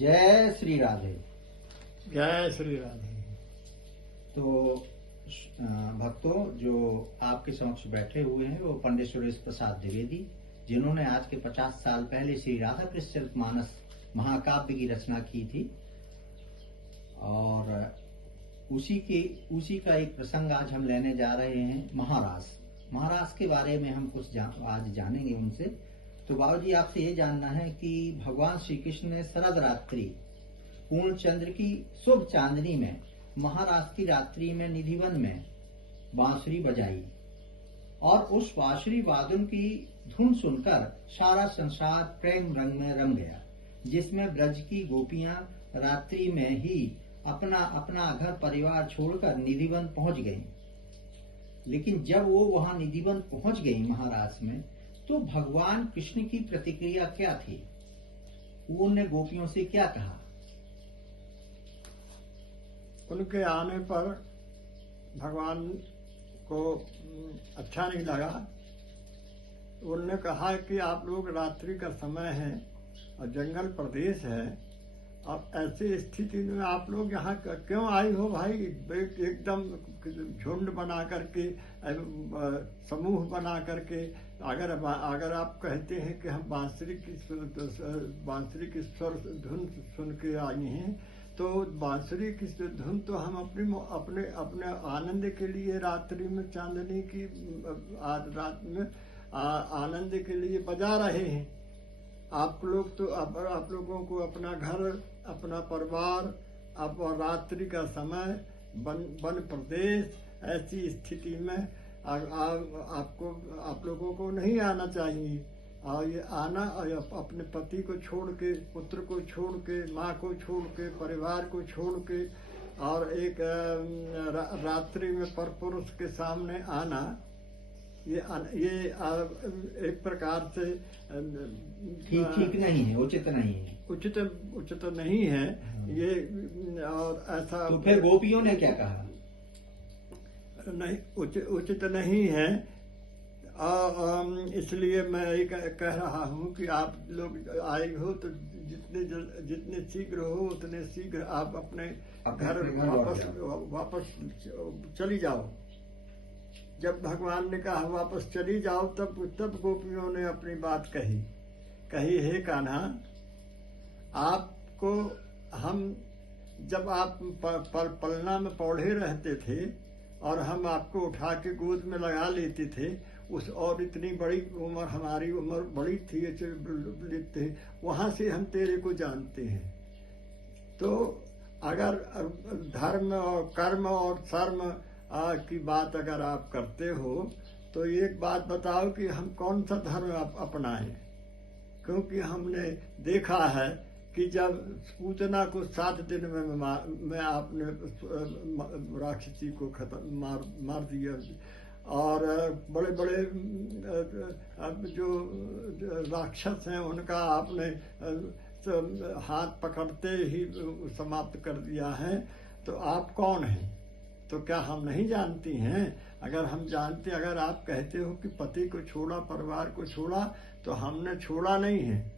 जय श्री राधे। जय श्री राधे। तो भक्तों, जो आपके समक्ष बैठे हुए हैं वो पंडित सुरेश प्रसाद द्विवेदी, जिन्होंने आज के 50 साल पहले श्री राधा कृष्णचरितमानस महाकाव्य की रचना की थी। और उसी का एक प्रसंग आज हम लेने जा रहे हैं। महारास के बारे में हम कुछ आज जानेंगे उनसे। तो बाबूजी, आपसे ये जानना है कि भगवान श्री कृष्ण ने शरद रात्रि पूर्ण चंद्र की शुभ चांदनी में महारास की रात्रि में निधिवन में बांसुरी बजाई, और उस बांसुरी वादन की धुन सुनकर सारा संसार प्रेम रंग में रंग गया, जिसमें ब्रज की गोपियां रात्रि में ही अपना अपना घर परिवार छोड़कर निधिवन पहुंच गईं। लेकिन जब वो वहां निधिवन पहुंच गई महारास में, तो भगवान कृष्ण की प्रतिक्रिया क्या थी? उन्होंने गोपियों से क्या कहा? उनके आने पर भगवान को अच्छा नहीं लगा। उन्होंने कहा कि आप लोग रात्रि का समय है और जंगल प्रदेश है, अब ऐसी स्थिति में आप लोग यहाँ क्यों आई हो भाई? एकदम झुंड बना करके, समूह बना करके, अगर आप कहते हैं कि हम बांसुरी की स्वर धुन सुन के आई हैं, तो बांसुरी की धुन तो हम अपने आनंद के लिए रात्रि में चांदनी की रात में आनंद के लिए बजा रहे हैं। आप लोग तो आप लोगों को अपना घर, अपना परिवार, अब रात्रि का समय, वन प्रदेश, ऐसी स्थिति में आप लोगों को नहीं आना चाहिए। और ये आना अपने पति को छोड़ के, पुत्र को छोड़ के, माँ को छोड़ के, परिवार को छोड़ के, और एक रात्रि में परपुरुष के सामने आना, ये एक प्रकार से ठीक नहीं है, उचित नहीं है। उचित नहीं है ये। और ऐसा तो फिर गोपियों ने क्या कहा? नहीं, उचित नहीं है। इसलिए मैं ये कह रहा हूँ कि आप लोग आए हो तो जितने शीघ्र हो उतने शीघ्र आप अपने घर वापस चली जाओ। जब भगवान ने कहा वापस चली जाओ, तब गोपियों ने अपनी बात कही हे कान्हा, आपको हम जब आप पलना में पौधे रहते थे और हम आपको उठा के गोद में लगा लेते थे, और इतनी बड़ी उम्र, हमारी उम्र बड़ी थी, वहां से हम तेरे को जानते हैं। तो अगर धर्म और कर्म और शर्म की बात अगर आप करते हो, तो एक बात बताओ कि हम कौन सा धर्म अपनाएं? क्योंकि हमने देखा है कि जब पूतना को 7 दिन में आपने राक्षसी को मार दिया, और बड़े बड़े जो राक्षस हैं उनका आपने हाथ पकड़ते ही समाप्त कर दिया है, तो आप कौन हैं? तो क्या हम नहीं जानती हैं? अगर हम जानते, अगर आप कहते हो कि पति को छोड़ा, परिवार को छोड़ा, तो हमने छोड़ा नहीं है,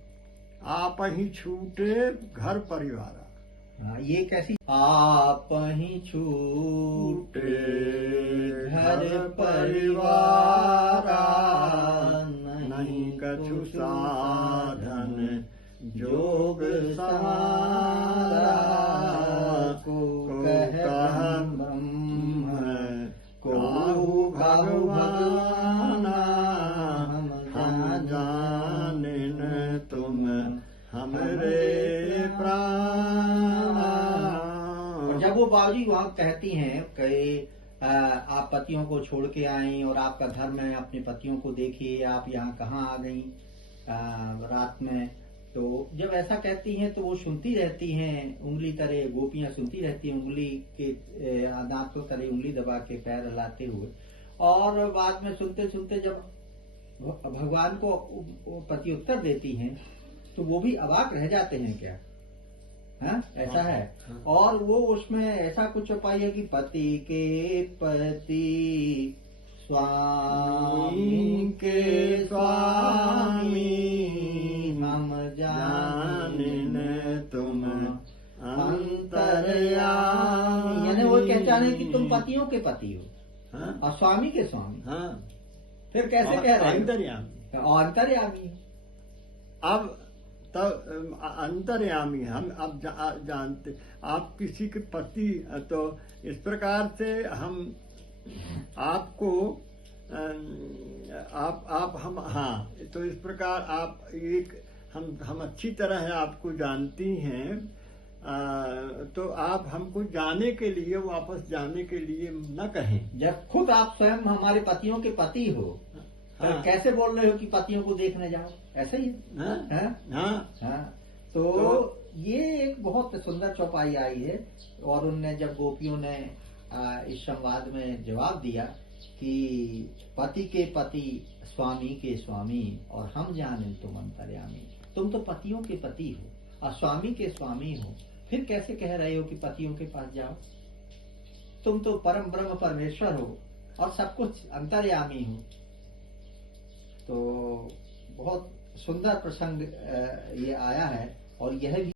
आप ही छूटे घर परिवार। ये कैसी? आप ही छूटे घर परिवार, नहीं कछु साधन जोग सहारा, को कह ब्रह्म को भगवान, हम जाने न तुम हमरे प्राण। जब वो बाबूजी वहाँ कहती हैं कि आप पतियों को छोड़ के आए और आपका धर्म है, अपने पतियों को देखिए, आप यहाँ कहाँ आ गई रात में। तो जब ऐसा कहती हैं तो वो सुनती रहती हैं, उंगली तरह गोपियां सुनती रहती हैं, उंगली के दांतों तरह उंगली दबा के पैर हिलाते हुए। और बाद में सुनते सुनते जब भगवान को पति उत्तर देती हैं, तो वो भी अवाक रह जाते हैं। क्या ऐसा है? और वो उसमें ऐसा कुछ पाइए कि पति के पति स्वामी के स्वामी, हम जाने न तुम अंतर्यामी, यानी वो पहचाने कि तुम पतियों के पति हो हाँ और स्वामी के स्वामी। हाँ फिर कैसे कह रहे हो? अंतर्यामी। और अंतर्यामी। अब तब अंतर्यामी हम अब जानते, आप किसी के पति, तो इस प्रकार से हम आपको आप हम, हाँ, तो इस प्रकार आप एक हम अच्छी तरह आपको जानती हैं। तो आप हमको जाने के लिए, वापस जाने के लिए न कहें। जब खुद आप स्वयं हमारे पतियों के पति हो, तो हाँ। कैसे बोल रहे हो कि पतियों को देखने जाओ? ऐसे ही हाँ है? हाँ हाँ। तो ये एक बहुत सुंदर चौपाई आई है। और उनने जब गोपियों ने इस संवाद में जवाब दिया कि पति के पति स्वामी के स्वामी और हम जाने तुम अंतर्यामी, तुम तो पतियों के पति हो और स्वामी के स्वामी हो, फिर कैसे कह रहे हो कि पतियों के पास जाओ? तुम तो परम ब्रह्म परमेश्वर हो और सब कुछ अंतर्यामी हो। तो बहुत सुंदर प्रसंग ये आया है और यह भी